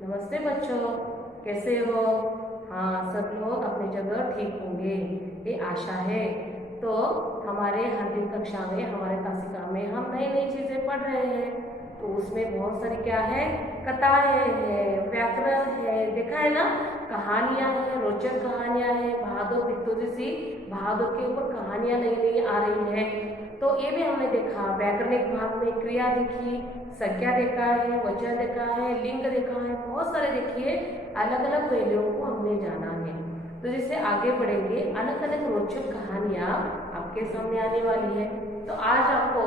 नमस्ते बच्चों, कैसे हो? हाँ, सब लोग अपनी जगह ठीक होंगे, ये आशा है। तो हमारे हर दिन कक्षा में, हमारे तासिका में हम नई नई चीज़ें पढ़ रहे हैं। तो उसमें बहुत सारी क्या है, कथाएं हैं, व्याकरण है, देखा है ना, कहानियां हैं, रोचक कहानियां हैं। बहादुर पित्तू जैसी बहादुर के ऊपर कहानियां नई नई आ रही हैं। तो ये भी हमने देखा, व्याकरणिक भाग में क्रिया देखी, संज्ञा देखा है, वचन देखा है, लिंग देखा है, बहुत सारे देखिए अलग अलग पहलुओं को हमने जाना है। तो जैसे आगे बढ़ेंगे, अलग अलग रोचक कहानियां आपके सामने आने वाली है। तो आज आपको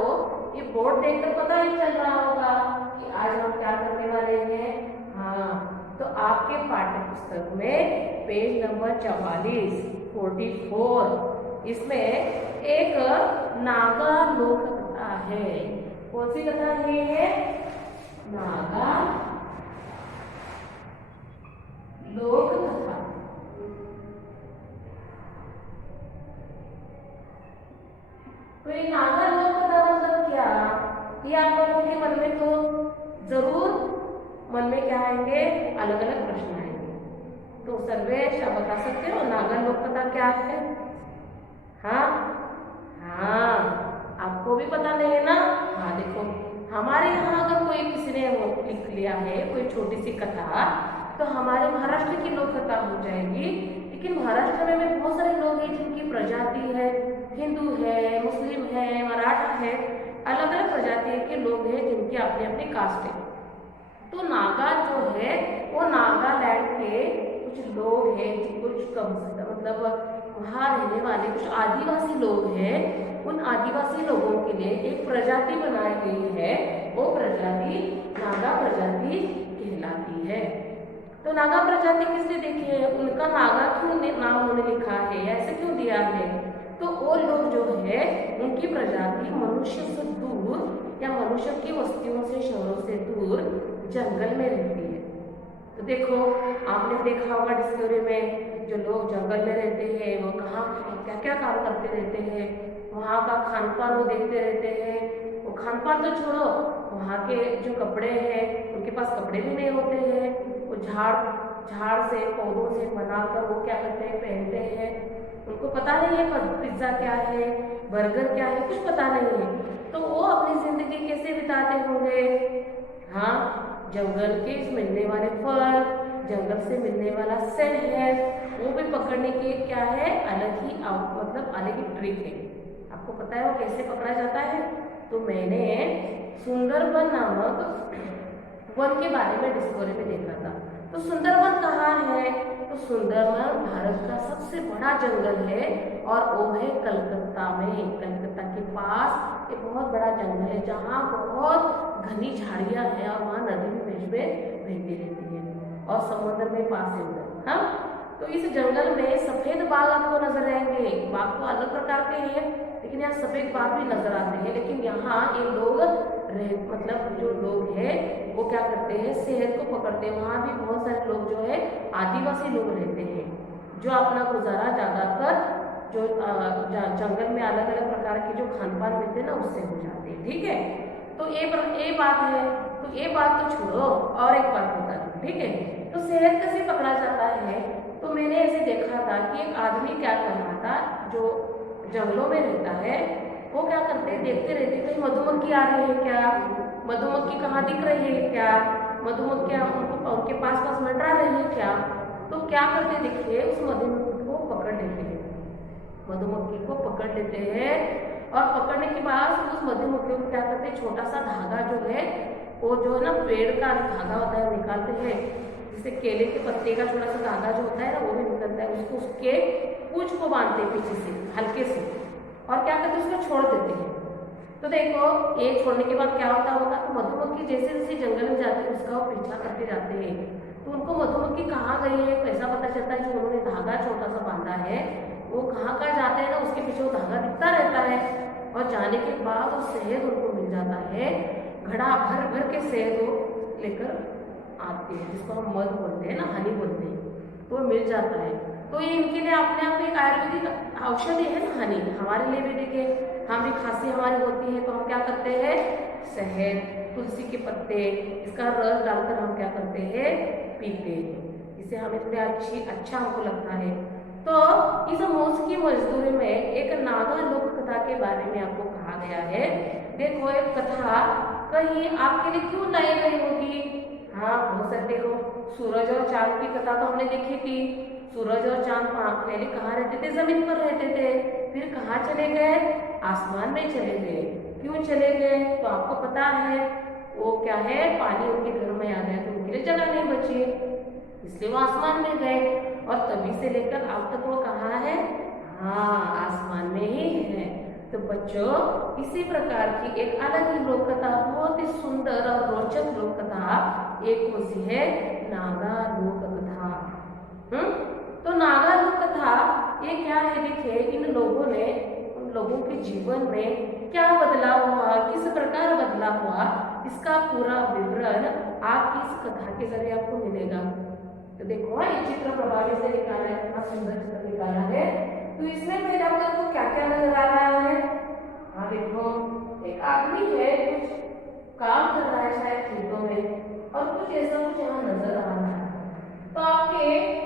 ये बोर्ड देखकर पता नहीं चल रहा होगा कि आज हम क्या करने वाले हैं। हाँ, तो आपके पाठ्य पुस्तक में पेज नंबर 44 इसमें एक नागा लोक कथा है। कौन सी कथा है? नागा लोक कथा। तो ये नागा लोक कथा मतलब क्या, ये आप लोगों के मन में तो जरूर मन में क्या आएंगे, अलग अलग प्रश्न आएंगे। तो सर्वेश आप बता सकते हो नागा लोक कथा क्या है? हाँ हाँ, आपको भी पता नहीं है ना। हाँ देखो, हमारे यहाँ अगर कोई किसी ने लिख लिया है कोई छोटी सी कथा, तो हमारे महाराष्ट्र की लोक कथा हो जाएगी। लेकिन महाराष्ट्र में बहुत सारे लोग हैं जिनकी प्रजाति है, हिंदू है, मुस्लिम है, मराठा है, अलग अलग प्रजाति के लोग हैं जिनकी अपनी अपनी कास्ट है। तो नागा जो है वो नागालैंड के कुछ लोग हैं, कुछ कम मतलब वहाँ रहने वाले कुछ आदिवासी लोग हैं। उन आदिवासी लोगों के लिए एक प्रजाति बनाई गई है, वो प्रजाति नागा प्रजाति कहलाती है। तो नागा प्रजाति किसने देखी है, उनका नागा क्यों नाम उन्होंने लिखा है, ऐसे क्यों दिया है? तो वो लोग जो है उनकी प्रजाति मनुष्य से दूर या मनुष्य की बस्तियों से, शहरों से दूर जंगल में रहती है। तो देखो, आपने देखा होगा डिस्कवरी में, जो लोग जंगल में रहते हैं वो कहाँ क्या क्या काम करते रहते हैं, वहाँ का खान पान वो देखते रहते हैं। वो खान पान तो छोड़ो, वहाँ के जो कपड़े हैं उनके पास कपड़े भी नहीं होते हैं। वो झाड़ से, पौधों से बनाकर वो क्या करते हैं, पहनते हैं। उनको पता नहीं है पिज्ज़ा क्या है, बर्गर क्या है, कुछ पता नहीं है। तो वो अपनी जिंदगी कैसे बिताते होंगे? हाँ, जंगल के मिलने वाले फल, जंगल से मिलने वाला शहद, वो भी पकड़ने की क्या है, अलग ही मतलब अलग ही ट्रिक है। आपको पता है वो कैसे पकड़ा जाता है? तो मैंने सुंदरबन नामक वन के बारे में डिस्कवरी में देखा था। तो सुंदरबन कहाँ है? तो सुंदरबन भारत का सबसे बड़ा जंगल है और वो है कलकत्ता में। कलकत्ता के पास एक बहुत बड़ा जंगल है जहाँ बहुत घनी झाड़ियाँ हैं और वहाँ नदी भी बीच में बहती रहती है और समुद्र में पास है उधर। हाँ, तो इस जंगल में सफेद बाघ आपको नजर आएंगे। बाघ तो अलग प्रकार के हैं, लेकिन यहाँ सफेद बाघ भी नजर आते हैं। लेकिन यहाँ ये लोग मतलब जो लोग हैं वो क्या करते हैं, शहद को पकड़ते हैं। वहाँ भी बहुत सारे लोग जो है आदिवासी लोग रहते हैं, जो अपना गुजारा ज्यादातर जो जंगल में अलग अलग प्रकार के जो खान पान मिलते हैं ना, उससे हो जाते हैं। ठीक है, तो ये बात है। तो ये बात तो छोड़ो, और एक बात बता दूं, ठीक है। तो शहद कैसे पकड़ा जाता है? तो मैंने ऐसे देखा था कि एक आदमी क्या कर रहा था, जो जंगलों में रहता है, वो क्या करते हैं, देखते रहते कहीं मधुमक्खी आ रही है क्या, मधुमक्खी कहाँ दिख रही है क्या, मधुमक्खियाँ उनके पास पास मंडरा रही है क्या। तो क्या करते देखिए, उस मधुमक्खी को पकड़ लेते हैं, मधुमक्खी को पकड़ लेते हैं। और पकड़ने के बाद उस मधुमक्खी को क्या करते हैं, छोटा सा धागा जो है वो जो है ना पेड़ का धागा होता है, निकालते हैं। जैसे केले के पत्ते का छोटा सा धागा जो होता है ना, वो भी निकलता है, उसको उसके पूंछ को बांधते हैं पीछे से हल्के से, और क्या करते हैं, उसको छोड़ देते हैं। तो देखो, ये छोड़ने के बाद क्या होता होगा, तो मधुमक्खी जैसे जैसे जंगल में जाते हैं उसका वो पीछा करते जाते हैं। तो उनको मधुमक्खी कहाँ गई है कैसा पता चलता है, जो उन्होंने धागा छोटा सा बांधा है वो कहाँ कहाँ जाते हैं ना, उसके पीछे वो धागा दिखता रहता है। और जाने के बाद वो शहद उनको मिल जाता है, घड़ा भर भर के शहद वो लेकर आते हैं, जिसको हम मध बोलते हैं ना, हनी बोलते हैं। तो मिल जाता है। तो ये इनके लिए अपने आप में एक आयुर्वेदिक औषधि है ना, हनी हमारे लिए भी देखिए हमारी खांसी हमारी होती है तो हम क्या करते हैं, शहद, तुलसी के पत्ते, इसका रस डालकर हम क्या करते हैं, पीते हैं। इससे हमें थोड़ी अच्छा हमको लगता है। तो इस मूस की मजदूरी में एक नागा लोक कथा के बारे में आपको कहा गया है। देखो एक कथा कहीं आपके लिए क्यों लाई गई होगी? हाँ हो सकते हो, सूरज और चांद की कथा तो हमने देखी थी। सूरज और चांद पहले कहाँ रहते थे? जमीन पर रहते थे, फिर कहाँ चले गए? आसमान में चले गए। क्यों चले गए? तो आपको पता है वो क्या है, पानी उनके घर में आ गया तो उनके लिए जगह नहीं बची, इसलिए वो आसमान में गए। और तभी से लेकर अब तक वो कहाँ है? हाँ आसमान में ही है। तो बच्चों इसी प्रकार की एक अलग ही लोक कथा, बहुत ही सुंदर और रोचक लोक कथा एक कौन सी है? नागा लोक कथा। तो नागा लोक कथा ये क्या है? देखिए इन लोगों ने, उन लोगों के जीवन में क्या बदलाव हुआ, किस प्रकार बदलाव हुआ, इसका पूरा विवरण आपकी इस कथा के जरिए आपको मिलेगा। तो देखो ये चित्र प्रभावी से निकाला है, इतना सुंदर चित्र निकाला है। तो इसमें मेरे आपको क्या क्या नजर आ रहा है? हाँ देखो एक आदमी है, कुछ काम कर रहा है शायद खेतों में, और कुछ ऐसा कुछ यहाँ नजर आ रहा है। तो आपके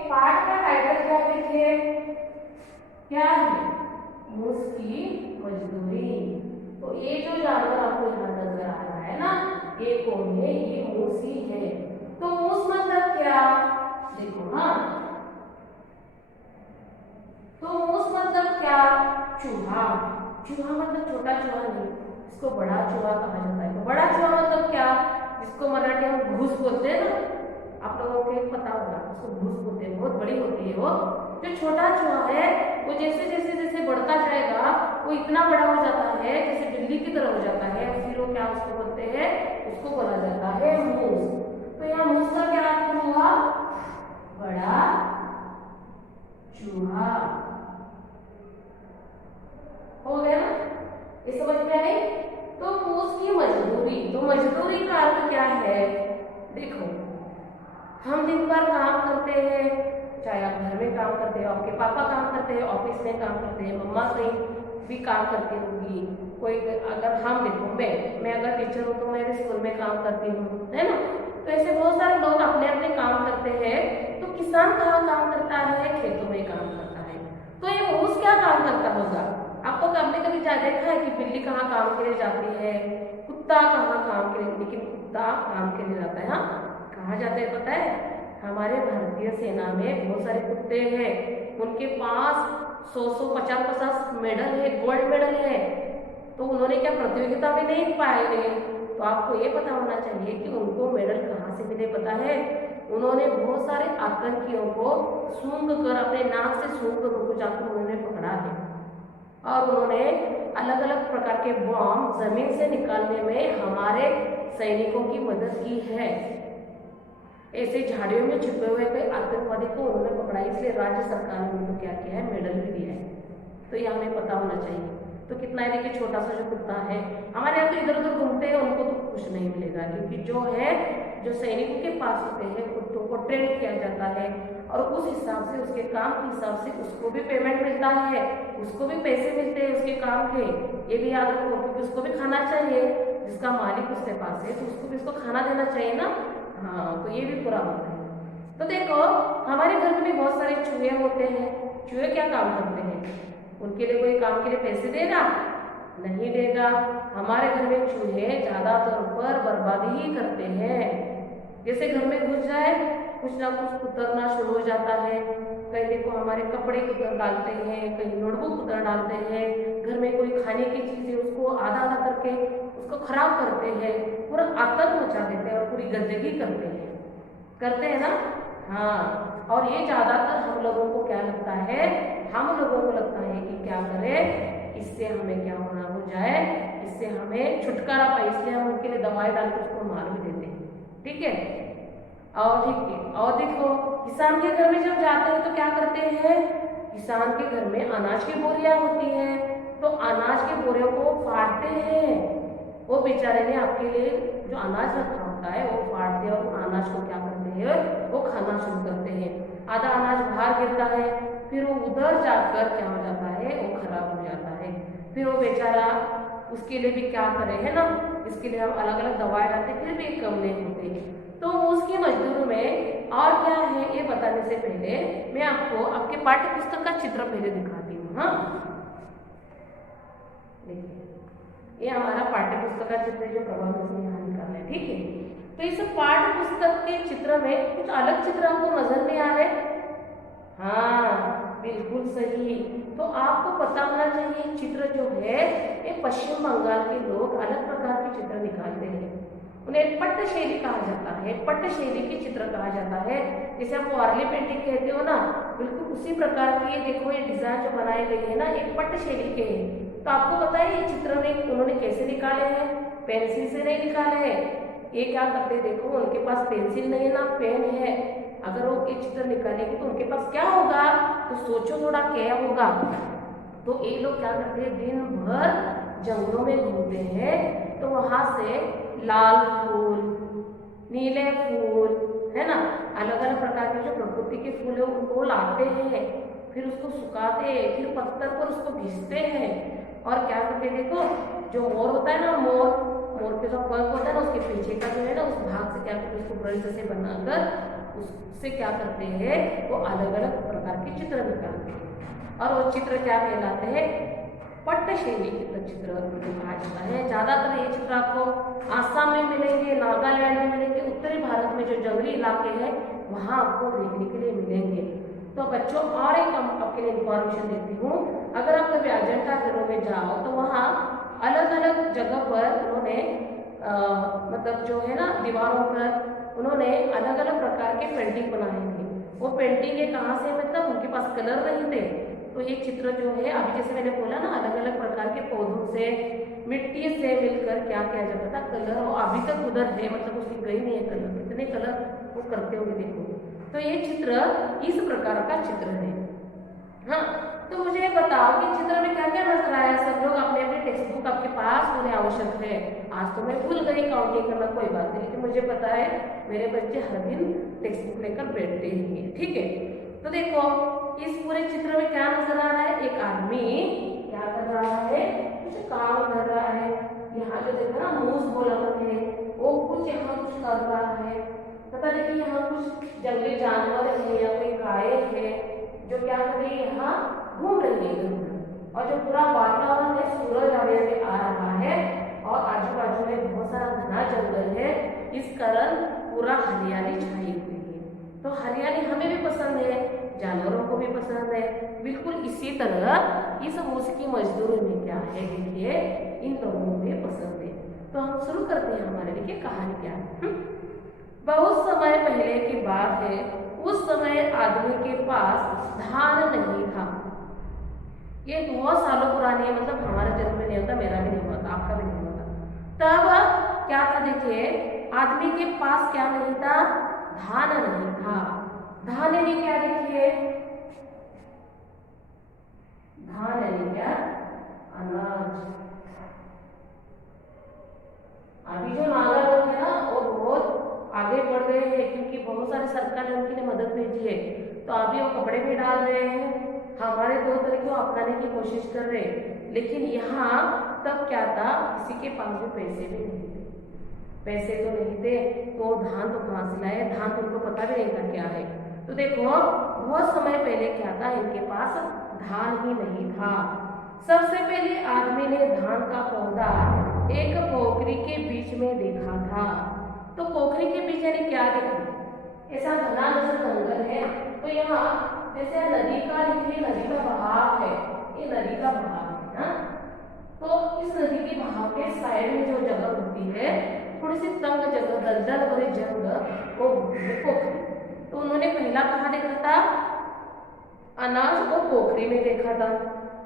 पाठ का टाइटल क्या देखिए, क्या है? मूस की मजदूरी। तो ये जो जानवर आपको यहाँ नजर आ रहा है ना, ये कौन है? ये मूस ही है। तो मूस मतलब क्या? देखो हाँ, तो मूस मतलब क्या? चूहा। चूहा मतलब छोटा चूहा नहीं, इसको बड़ा चूहा कहा जाता है। तो बड़ा चूहा मतलब क्या? जिसको मराठी हम घूस बोलते हैं ना, आप लोगों को पता होगा, उसको घूस बोलते हैं, बहुत बड़ी होती है वो। जो छोटा चूहा है वो जैसे जैसे जैसे बढ़ता जाएगा वो इतना बड़ा हो जाता है, जैसे बिल्ली की तरह हो जाता है, फिर वो क्या उसको बोलते हैं? उसको बोला जाता है मूस। तो यहाँ मूस का क्या अर्थ हुआ? बड़ा चूहा। हो गया ना, ये समझ में आई? तो मूस की मजदूरी, तो मजदूरी का अर्थ क्या है? देखो हम दिन भर काम करते हैं, चाहे आप घर में काम करते हो, आपके पापा काम करते हैं, ऑफिस में काम करते हैं, मम्मा कहीं भी काम करती होगी, कोई अगर हम देखो मैं अगर टीचर हूँ तो मैं भी स्कूल में काम करती हूँ, है ना। तो ऐसे बहुत सारे लोग अपने अपने काम करते हैं। तो किसान कहाँ काम करता है? खेतों में काम करता है। तो ये मूस क्या काम करता होगा? आपको कभी कभी देखा है कि बिल्ली कहाँ काम के लिए जाती है, कुत्ता कहाँ काम के लिए, लेकिन कुत्ता काम के लिए जाता है। हाँ कहाँ जाते हैं पता है? हमारे भारतीय सेना में बहुत सारे कुत्ते हैं, उनके पास 100 50 मेडल है, गोल्ड मेडल है। तो उन्होंने क्या प्रतियोगिता में नहीं पाए गए? तो आपको ये पता होना चाहिए कि उनको मेडल कहाँ से मिले, पता है? उन्होंने बहुत सारे आतंकियों को सूंघ कर, अपने नाक से सूंघ कर उनको जाकर उन्होंने पकड़ा है, और उन्होंने अलग अलग प्रकार के बॉम्ब जमीन से निकालने में हमारे सैनिकों की मदद की है। ऐसे झाड़ियों में छुपे हुए कई आतंकवादी को उन्होंने पकड़ा, इसलिए राज्य सरकार ने उनको क्या किया है? मेडल भी दिया है। तो ये हमें पता होना चाहिए। तो कितना है देखिए, छोटा सा जो कुत्ता है हमारे यहाँ तो इधर उधर घूमते हैं, उनको तो कुछ नहीं मिलेगा, क्योंकि जो है जो सैनिकों के पास होते हैं कुत्तों को ट्रेन किया जाता है, और उस हिसाब से उसके काम के हिसाब से उसको भी पेमेंट मिलता है, उसको भी पैसे मिलते हैं उसके काम के। ये भी याद रखो, क्योंकि उसको भी खाना चाहिए, जिसका मालिक उसके पास है तो उसको भी उसको खाना देना चाहिए ना। हाँ तो ये भी पूरा होता है। तो देखो हमारे घर में भी बहुत सारे चूहे होते हैं। चूहे क्या काम करते हैं? उनके लिए कोई काम के लिए पैसे देगा? नहीं देगा। हमारे घर में चूहे ज्यादातर पर बर्बादी ही करते हैं। जैसे घर में घुस जाए कुछ ना कुछ कुतरना शुरू हो जाता है। कहीं देखो हमारे कपड़े कुतर डालते हैं, कहीं नोटबुक कुतर डालते हैं, घर में कोई खाने की चीज है उसको आधा आधा करके उसको खराब करते हैं, पूरा आतंक मचा देते हैं और पूरी गंदगी करते हैं ना। हाँ, और ये ज्यादातर हम लोगों को क्या लगता है? हम लोगों को लगता है कि क्या करें, इससे हमें क्या होना हो जाए, इससे हमें छुटकारा पाए, इसलिए हम उनके लिए दवाई डालकर उसको मार भी देते हैं। ठीक है, और देखो किसान के घर में जब जाते हैं तो क्या करते हैं? किसान के घर में अनाज की बोरियां होती हैं, तो अनाज के बोरियों को फाड़ते हैं। वो बेचारे ने आपके लिए जो अनाज रखा होता है वो फाड़ते हैं, और अनाज को क्या करते हैं? वो खाना शुरू करते हैं। आधा अनाज बाहर गिरता है, फिर वो उधर जाकर क्या हो जाता है? वो खराब हो जाता है। फिर वो बेचारा उसके लिए भी क्या करे, है ना, इसके लिए हम अलग अलग दवाएं डालते फिर भी कम नहीं होते। तो उसकी मजदूरी में और क्या है ये बताने से पहले मैं आपको आपके पाठ्य पुस्तक का चित्र पहले दिखाती हूँ। हाँ, देखिए ये हमारा पाठ्य पुस्तक का चित्र जो प्रभाव से यहाँ निकालना है, ठीक है। तो इस पाठ्य पुस्तक के चित्र में कुछ अलग चित्र आपको नजर नहीं आ रहे? हाँ, बिल्कुल सही। तो आपको पता होना चाहिए चित्र जो है ये पश्चिम बंगाल के लोग अलग प्रकार के चित्र निकालते हैं, उन्हें पट्ट शैली कहा जाता है, पट्ट शैली के चित्र कहा जाता है। जैसे आप वारली पेंटिंग कहते हो ना, बिल्कुल उसी प्रकार की ये देखो ये डिजाइन जो बनाए गए हैं ना एक पट्ट शैली के हैं। तो आपको पता है ये चित्र में उन्होंने कैसे निकाले हैं? पेंसिल से नहीं निकाले हैं। ये क्या करते देखो, उनके पास पेंसिल नहीं है ना पेन है। अगर वो ये चित्र निकालेंगे तो उनके पास क्या होगा? तो सोचो थोड़ा क्या होगा। तो ये लोग क्या करते हैं, दिन भर जंगलों में घूमते हैं, तो वहां से लाल फूल, नीले फूल, है ना, अलग अलग प्रकार के जो प्रकृति के फूल है उनको लाते हैं, फिर उसको सुखाते हैं, फिर पत्थर पर उसको घिसते हैं और क्या करते हैं देखो, जो मोर होता है ना, मोर के जो पंख होता है ना उसके पीछे का जो है ना उस भाग से क्या करते हैं उसको ब्रश से बनाकर उससे क्या करते हैं वो अलग अलग प्रकार के चित्र निकालते हैं और वो चित्र क्या कहलाते हैं? पट्ट शैली के चित्र कहा जाता है। ज्यादातर ये चित्र आपको आसाम में मिलेंगे, नागालैंड में मिलेंगे, उत्तरी भारत में जो जंगली इलाके हैं वहां आपको देखने के लिए मिलेंगे। तो बच्चों और एक आपके लिए इंफॉर्मेशन देती हूँ, अगर आप कभी अजंता किलो में जाओ तो वहाँ अलग अलग जगह पर उन्होंने मतलब जो है ना दीवारों पर उन्होंने अलग अलग प्रकार के पेंटिंग बनाए थे। वो पेंटिंग ये कहाँ से, मतलब उनके पास कलर नहीं थे, तो ये चित्र जो है अभी जैसे मैंने बोला ना अलग अलग प्रकार के पौधों से मिट्टी से मिलकर क्या किया जाता था कलर, और अभी तक उधर है, मतलब उसकी गई नहीं है कलर, कितने कलर वो करते होंगे देखो। तो ये चित्र इस प्रकार का चित्र है। हाँ, तो मुझे बताओ कि चित्र में क्या क्या नजर आया? सब लोग अपने अपने टेक्स्ट बुक आपके पास होने आवश्यक है। आज तो मैं भूल गई काउंटिंग करना, कोई बात नहीं, लेकिन मुझे पता है मेरे बच्चे हर दिन टेक्स्ट बुक लेकर बैठते ही हैं, ठीक है। तो देखो इस पूरे चित्र में क्या नजर आ रहा है? एक आदमी क्या कर रहा है? कुछ काम कर रहा है। यहाँ जो देखो ना मूस बोला है वो कुछ यहाँ कुछ कर रहा है। पता नहीं कि यहाँ कुछ जंगली जानवर है या कोई गाय है जो क्या कर रही है, यहाँ घूम रही है और जो पूरा वातावरण है सूरज आने से आ रहा है और आजू बाजू में बहुत सारा घना जंगल है, इस कारण पूरा हरियाली छाई हुई है। तो हरियाली हमें भी पसंद है, जानवरों को भी पसंद है। बिल्कुल इसी तरह इस मूस की मजदूरी में क्या है देखिए, इन लोगों को भी पसंद है। तो हम शुरू करते हैं, हमारे लिए कहानी क्या है। बहुत समय पहले की बात है, उस समय आदमी के पास धान नहीं था। ये बहुत सालों पुरानी है, मतलब हमारा जन्म में नहीं होता, मेरा भी नहीं होता, आपका भी नहीं होता। तब क्या था देखिए, आदमी के पास क्या नहीं था? धान नहीं था। धान यानी क्या देखिए, धान यानी क्या? अनाज। अभी जो नागा लोग है ना वो बहुत आगे बढ़ गए हैं, क्योंकि बहुत सारे सरकार ने उनकी मदद भेजी है, तो अभी वो कपड़े भी डाल रहे हैं, हमारे दो तरीके को अपनाने की कोशिश कर रहे हैं। लेकिन यहाँ तब क्या था, किसी के पास भी पैसे भी नहीं थे, पैसे तो नहीं थे, तो धान तो कहाँ से लाए? धान तो उनको पता भी नहीं था क्या है। तो देखो बहुत समय पहले क्या था, इनके पास धान ही नहीं था। सबसे पहले आदमी ने धान का पौधा एक पोखरी के बीच में देखा था। तो पोखरी के बीच यानी क्या देखा? ऐसा घना जैसा जंगल है, तो यहाँ जैसे नदी का देखिए, नदी का बहाव है, ये नदी का बहाव है ना, तो इस नदी के बहाव के साइड में जो जगह होती है थोड़ी सी तंग जगह, दलदल वाली जगह, वो पोखरी। तो उन्होंने पहला कहाँ देखा था? अनाज को पोखरी में देखा था।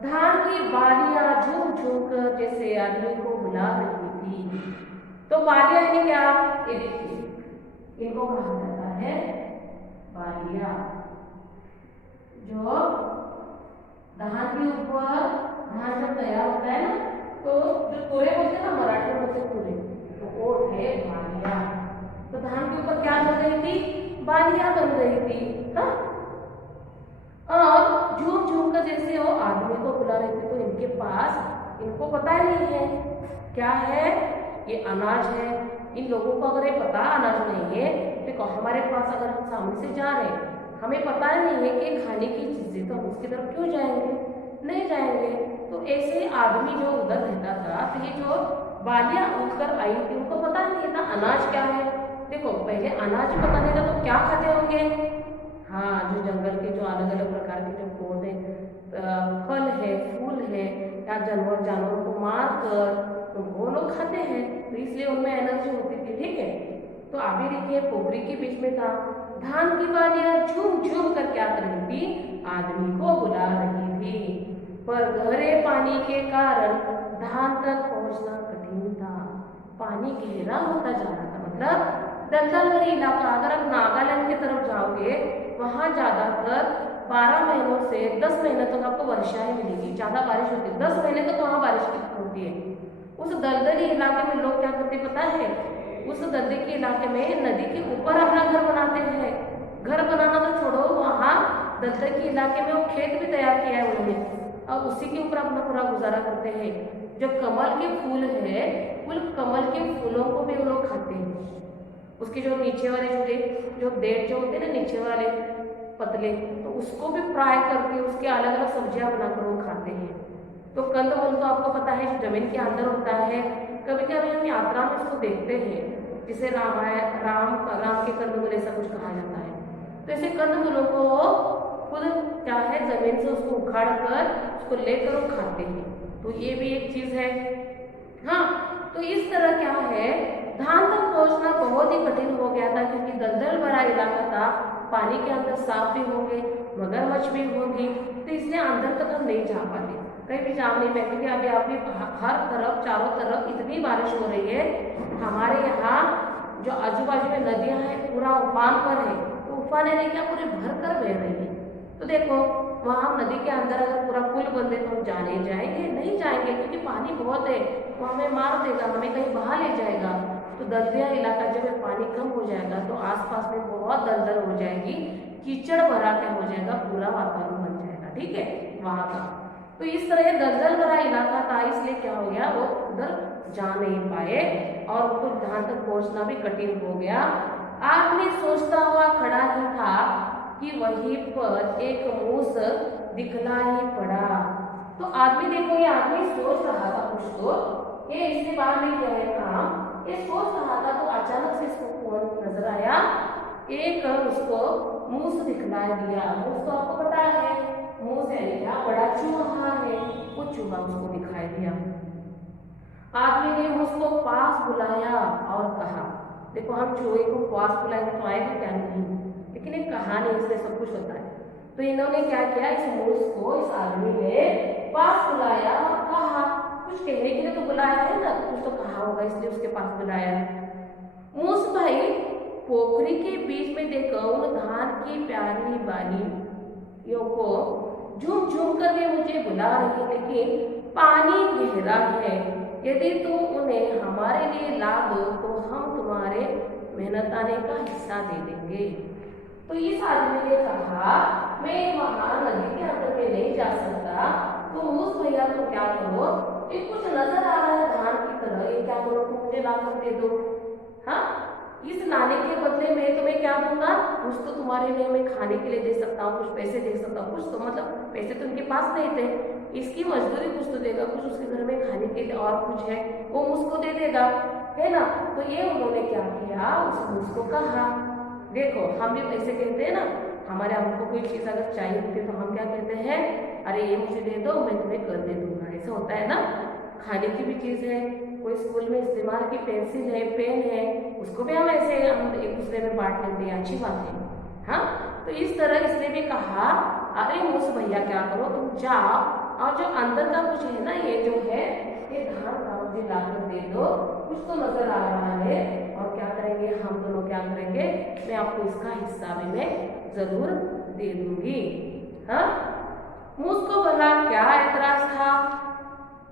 धान की बालियां झुक झुक जैसे आदमी को बुला रही थी। तो बालियां यानी क्या? ये देखिए, इनको कहा जाता है बालियां। जो धान के ऊपर धान जब तैयार होता है ना, तो जो तुरे बोलते हैं ना, मराठी में बोलते तुरे, तो वो है बालियां। तो धान के ऊपर क्या बन गई थी? बालियां बन गई थी। हाँ, और झूम झूम कर जैसे वो आदमी को बुला रहे थे, तो इनके पास इनको पता ही नहीं है क्या है, ये अनाज है। इन लोगों को अगर ये पता अनाज नहीं है तो हमारे पास अगर हम सामने से जा रहे हैं, हमें पता ही नहीं है कि खाने की चीजें, तो हम उसकी तरफ क्यों जाएंगे, नहीं जाएंगे। तो ऐसे आदमी जो उधर रहता था, तो ये जो बालियां उठकर आई थी, उनको पता नहीं था अनाज क्या है। देखो पहले अनाज ही पता नहीं था तो क्या खाते होंगे, हाँ जो जंगल के जो अलग अलग प्रकार के जो पौधे, फल है, फूल है, या जानवरों को मार कर तो वो लोग खाते हैं, तो इसलिए उनमें एनर्जी होती थी। ठीक है, तो अभी देखिए पोखरी के बीच में था, धान की बालियां झूम झूम कर क्या कर रही थी, आदमी को बुला रही थी, पर गहरे पानी के कारण धान तक पहुंचना कठिन था। पानी गहरा होता जा रहा था, मतलब दलदल भरी इलाका। अगर आप नागालैंड की तरफ जाओगे, वहां ज्यादातर 12 महीनों से 10 महीने तक आपको वर्षाएं मिलेगी, ज्यादा बारिश होती है। 10 महीने तक वहां बारिश होती है। उस दलदली इलाके में लोग क्या करते पता है, उस दलदली के इलाके में नदी के ऊपर अपना घर बनाते हैं। घर बनाना तो छोड़ो, वहां दलदल के इलाके में वो खेत भी तैयार किया है उन्होंने, और उसी के ऊपर अपना पूरा गुजारा करते हैं। जो कमल के फूल है, उन कमल के फूलों को भी वो लोग खाते हैं। उसके जो नीचे वाले जो डेट जो होते हैं ना, नीचे वाले पतले, तो उसको भी फ्राई करके उसके अलग अलग सब्जियां बनाकर वो खाते हैं। तो कंदमूल तो आपको पता है जो जमीन के अंदर होता है। कभी कभी हम यात्रा में उसको देखते हैं, जिसे राम के कंदमूल ऐसा कुछ कहा जाता है। तो ऐसे कंदमूलों को खुद क्या है, जमीन से उसको उखाड़ कर उसको लेकर वो खाते हैं। तो ये भी एक चीज है। हाँ, तो इस तरह क्या है, धान तक पहुंचना बहुत ही कठिन हो गया था, क्योंकि दलदल भरा इलाका था। पानी के अंदर सांप भी होंगे, मगरमच्छ भी होंगी, तो इसलिए अंदर तक हम नहीं जा पाते, कहीं भी जा नहीं पाते। अभी अभी हर तरफ चारों तरफ इतनी बारिश हो रही है, हमारे यहाँ जो आजू बाजू में नदियां हैं पूरा उफान पर है। तो उफान है क्या, पूरे भर कर बह रही है। तो देखो वहां नदी के अंदर अगर पूरा पुल बन दे तो हम जाने जाएंगे, नहीं जाएंगे, क्योंकि पानी बहुत है, वो हमें मार देगा, हमें कहीं बहा ले जाएगा। तो दलदला इलाका जब पानी कम हो जाएगा तो आसपास में बहुत दलदल हो जाएगी, कीचड़ भरा क्या हो जाएगा, पूरा वातावरण बन जाएगा। ठीक है, वहां का तो इस तरह दलदल भरा इलाका था, इसलिए क्या हो गया, वो उधर जा नहीं पाए और उनको धान तक पहुंचना भी कठिन हो गया। आदमी सोचता हुआ खड़ा ही था कि वहीं पर एक मूस दिखला ही पड़ा। तो आदमी देखो, ये आदमी सोच रहा था कुछ, तो ये इसके बारे में क्या है काम, ये सोच रहा था, तो अचानक से इसको कौन नजर आया, एक उसको मूस दिखलाई दिया। मूस तो आपको पता है, मूस है क्या, बड़ा चूहा है, वो चूहा उसको दिखाई दिया। आदमी ने उसको पास बुलाया और कहा, देखो हम चूहे को पास बुलाएंगे तो आएगा क्या, नहीं, लेकिन एक कहानी इसमें सब कुछ होता है। तो इन्होंने क्या किया, इस मूस को इस आदमी ने पास बुलाया और कहा, कुछ कहने के लिए तो बुलाया है ना, कुछ तो कहा होगा इसलिए उसके पास बुलाया। मूस भाई पोखरी के बीच में देखो उन धान की प्यारी बालियों को झूम झूम कर वे मुझे बुला रही, लेकिन पानी गहरा है, यदि तुम उन्हें हमारे लिए ला दो तो हम तुम्हारे मेहनताने का हिस्सा दे देंगे। तो इस आदमी ने कहा, मैं वहां नदी के अंदर में नहीं जा सकता, तो उस भैया को क्या करो, ये कुछ नजर आ रहा है धान की तरह, ये क्या करो, तुम मुझे ला कर दे दो। हाँ, इस लाने के बदले में तुम्हें क्या दूंगा, कुछ तो तुम्हारे लिए मैं खाने के लिए दे सकता हूँ, कुछ पैसे दे सकता हूँ, कुछ तो, मतलब पैसे तो उनके पास नहीं थे, इसकी मजदूरी कुछ तो देगा, कुछ उसके घर में खाने के लिए और कुछ है वो उसको दे देगा, है ना। तो ये उन्होंने क्या किया, उसको कहा, देखो हम भी ऐसे कहते हैं ना, हमारे हमको कोई चीज अगर चाहिए होती है तो हम क्या कहते हैं, अरे ये मुझे दे दो, मैं तुम्हें कर दे दूंगा, ऐसा होता है ना। खाने की भी चीज है, कोई स्कूल में इस्तेमाल की पेंसिल है, पेन है, उसको भी हम ऐसे हम एक दूसरे में बांट लेते हैं, अच्छी बात है। हाँ, तो इस तरह इसने भी कहा, अरे मूस भैया क्या करो, तुम जाओ और जो अंदर का कुछ है ना, ये जो है ये धान का मुझे ला कर दे दो, कुछ तो नजर आ रहा है, और क्या करेंगे हम दोनों, क्या करेंगे, मैं आपको इसका हिस्सा भी मैं जरूर दे दूंगी। हाँ, मूस को भला क्या एतराज था,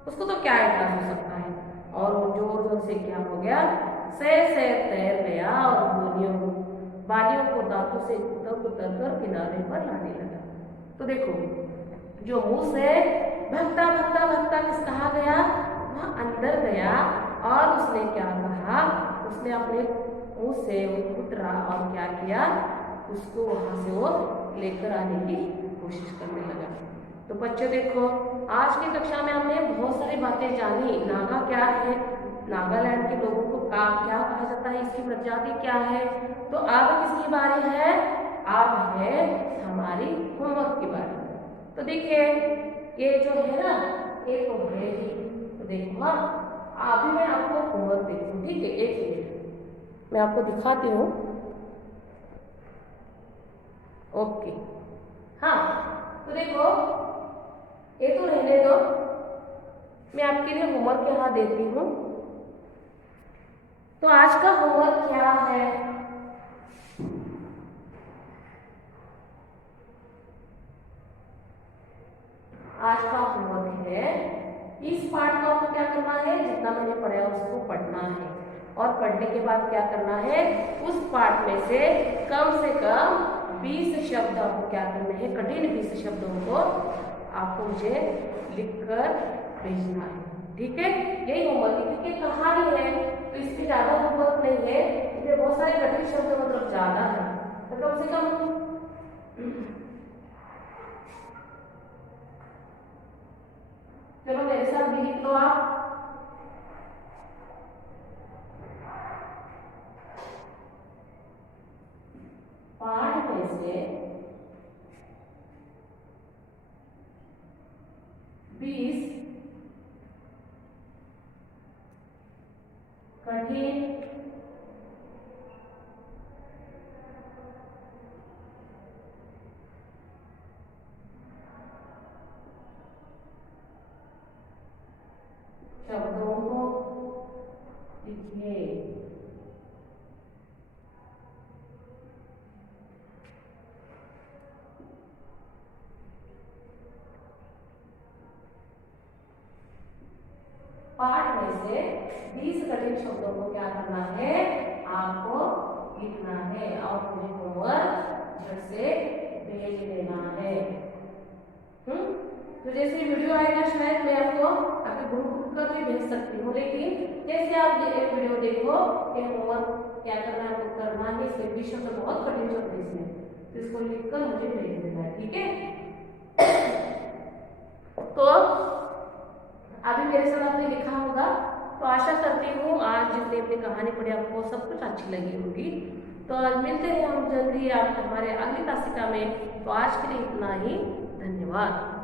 उसको तो क्या एतराज हो सकता है, और वो जोर जोर से क्या हो गया, सैर तैर गया और बालियों को दांतों से कुतर कर किनारे पर लाने लगा। तो देखो जो मुंह से भगता भगता भगता किस कहा गया, वह अंदर गया और उसने क्या कहा, उसने अपने मुंह से उतरा और क्या किया, उसको वहां से वो लेकर आने की कोशिश करने लगा। तो बच्चों देखो, आज की कक्षा में हमने बहुत सारी बातें जानी। नागा क्या है, नागालैंड के लोगों को क्या कहा जाता है, इसकी प्रजाति क्या है। तो अब किसकी बारी है, अब है हमारी होमवर्क की बारी। तो देखिए ये जो है ना, ये तो है ही। तो देखो हाँ, अभी मैं आपको होमवर्क देती हूँ, ठीक है। एक मिनट मैं आपको दिखाती हूँ। ओके हाँ, तो देखो ये तो रहने दो, मैं आपके लिए होमवर्क यहाँ देती हूँ। तो आज का होमवर्क क्या है, आज का होमवर्क है, इस पार्ट को आपको क्या करना है, जितना मैंने पढ़ा उसको पढ़ना है और पढ़ने के बाद क्या करना है, उस पार्ट में से कम 20 शब्द आपको क्या करने हैं, कठिन 20 शब्दों को आपको मुझे लिखकर भेजना है, ठीक है। यही होमवर्क है, क्योंकि कहानी है तो इसमें ज्यादा होमवर्क नहीं है, इसमें बहुत सारे कठिन शब्द मतलब ज्यादा है, तो कम से कम चलो मेरे साथ भी लिख लो आप। पाठ में से 20 कठिन शब्दों को लिखिए। पाठ में से 20 कठिन शब्दों को क्या करना है, आपको लिखना है और मुझे होमवर्क झट से भेज देना है। तो जैसे वीडियो आएगा शायद मैं आपको आपके ग्रुप का भी भेज सकती हूँ, लेकिन जैसे आप एक वीडियो देखो कि होमवर्क क्या करना है, आपको करना है, इसमें 20 शब्द बहुत कठिन शब्द इसमें, तो इसको लिखकर मुझे भेज देना है, ठीक है। तो अभी मेरे साथ आपने लिखा होगा, तो आशा करती हूँ आज जितनी अपनी कहानी पढ़ी आपको सब कुछ अच्छी लगी होगी। तो आज मिलते हैं हम जल्दी आप हमारे अगली तासिका में। तो आज के लिए इतना ही, धन्यवाद।